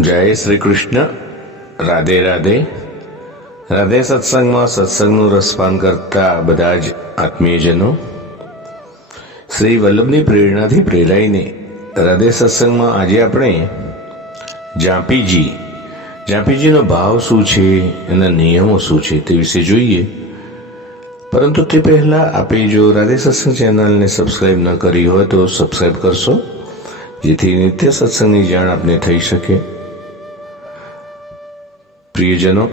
જય શ્રી કૃષ્ણ. રાધે રાધે. રાધે સત્સંગમાં સત્સંગનું રસપાન કરતા બધા જ આત્મીયજનો, શ્રી વલ્લભની પ્રેરણાથી પ્રેરાઈને રાધે સત્સંગમાં આજે આપણે જાપીજીનો ભાવ શું છે, એના નિયમો શું છે તે વિશે જોઈએ. પરંતુ તે પહેલા આપે જો રાધે સત્સંગ ચેનલને સબસ્ક્રાઇબ ન કરી હોય તો સબસ્ક્રાઇબ કરશો, જેથી નિત્ય સત્સંગની જાણ આપને થઈ શકે. પ્રિયજનો,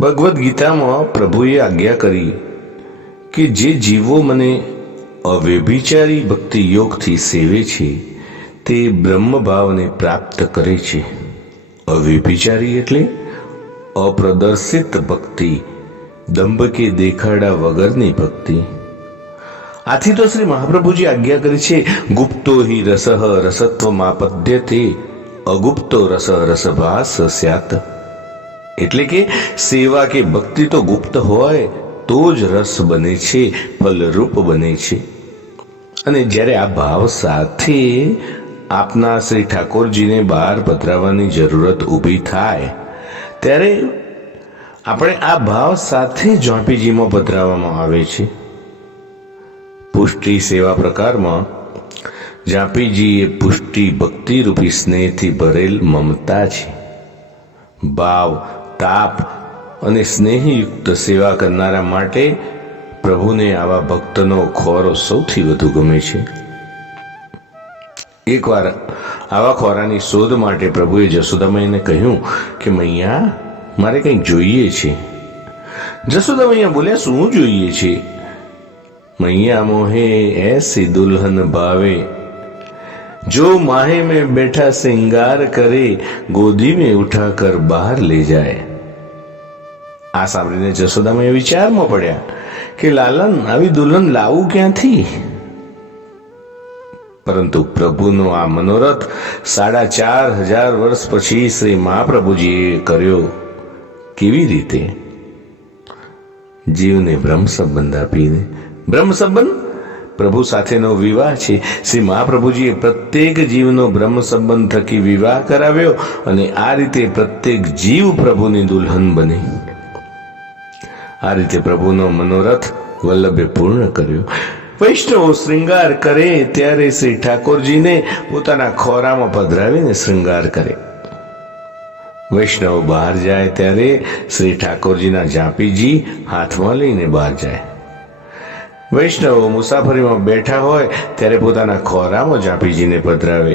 ભગવદ્ ગીતામાં પ્રભુએ આજ્ઞા કરી કે જે જીવો મને અવ્યભિચારી ભક્તિ યોગથી સેવે છે તે બ્રહ્મભાવને પ્રાપ્ત કરે છે. અવ્યભિચારી એટલે અપ્રદર્શિત ભક્તિ, દંભ કે દેખાડા વગરની ભક્તિ. આથી તો શ્રી મહાપ્રભુજી આજ્ઞા કરી છે, ગુપ્તો હિ રસઃ રસત્વમાપદ્યતે અગુપ્તો રસ રસભાસ સ્યાત. એટલે કે સેવા કે ભક્તિ તો ગુપ્ત હોય તો જ રસ બને છે, ફલરૂપ બને છે. અને જ્યારે આ ભાવ સાથે આપના શ્રી ઠાકોરજીને બહાર પધરાવવાની જરૂરત ઊભી થાય ત્યારે આપણે આ ભાવ સાથે જાપીજીમાં પધરાવવામાં આવે છે. પુષ્ટિ સેવા પ્રકારમાં જાપીજી એ પુષ્ટિ ભક્તિ રૂપી સ્નેહથી ભરેલ મમતા છે. ભાવ, તાપ અને સ્નેહયુક્ત સેવા કરનારા માટે પ્રભુને આવા ભક્તનો ખોરો સૌથી વધુ ગમે છે. એકવાર આવા ખોરાની શોધ માટે પ્રભુએ જશોદામૈયાને કહ્યું કે મૈયા, મારે કંઈક જોઈએ છે. જશોદામૈયા બોલ્યા, શું જોઈએ છે? મૈયા મોહે એસી દુલ્હન ભાવે, जो माहे में बैठा श्रृंगार करे, गोदी में उठाकर बहार ले जाए. આ સાંભળીને જશોદામૈયા વિચારમાં પડ્યા કે લાલન, આવી દુલ્હન લાવું ક્યાંથી? પરંતુ પ્રભુનો આ મનોરથ 4500 વર્ષ પછી શ્રી મહાપ્રભુજીએ કર્યો. કેવી રીતે? જીવને બ્રહ્મ સંબંધ આપીને. બ્રહ્મ સંબંધ પ્રભુ સાથેનો વિવાહ છે. શ્રી મહાપ્રભુજીએ પ્રત્યેક જીવનો બ્રહ્મ સંબંધ થકી વિવાહ કરાવ્યો અને આ રીતે પ્રત્યેક જીવ પ્રભુની દુલ્હન બની. આ રીતે પ્રભુનો મનોરથ વલ્લભે પૂર્ણ કર્યો. વૈષ્ણવો શ્રૃંગાર કરે ત્યારે શ્રી ઠાકોરજીને પોતાના ખોરામાં પધરાવીને શ્રૃંગાર કરે. વૈષ્ણવ બહાર જાય ત્યારે શ્રી ઠાકોરજીના જાપીજી હાથમાં લઈને બહાર જાય. વૈષ્ણવો મુસાફરીમાં બેઠા હોય ત્યારે પોતાના ખોરામાં જાપીજીને પધરાવે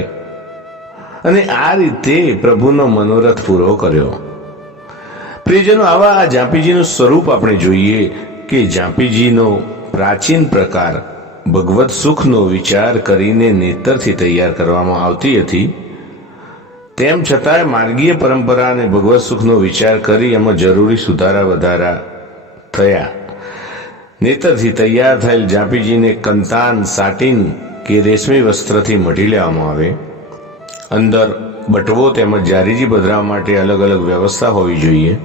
અને આ રીતે પ્રભુનો મનોરથ પૂરો કર્યો. પ્રિયજનો, આવા આ જાપીજીનું સ્વરૂપ આપણે જોઈએ કે જાપીજીનો પ્રાચીન પ્રકાર ભગવત સુખનો વિચાર કરીને નેતરથી તૈયાર કરવામાં આવતી હતી. તેમ છતાં માર્ગીય પરંપરા અને ભગવત સુખનો વિચાર કરી એમાં જરૂરી સુધારા વધારા થયા. નેતરથી તૈયાર થયેલ જાપીજીને કંતાન, સાટીન કે રેશમી વસ્ત્રથી મઢી લેવામાં આવે. અંદર બટવો તેમજ જારીજી પધરાવવા માટે અલગ અલગ વ્યવસ્થા હોવી જોઈએ.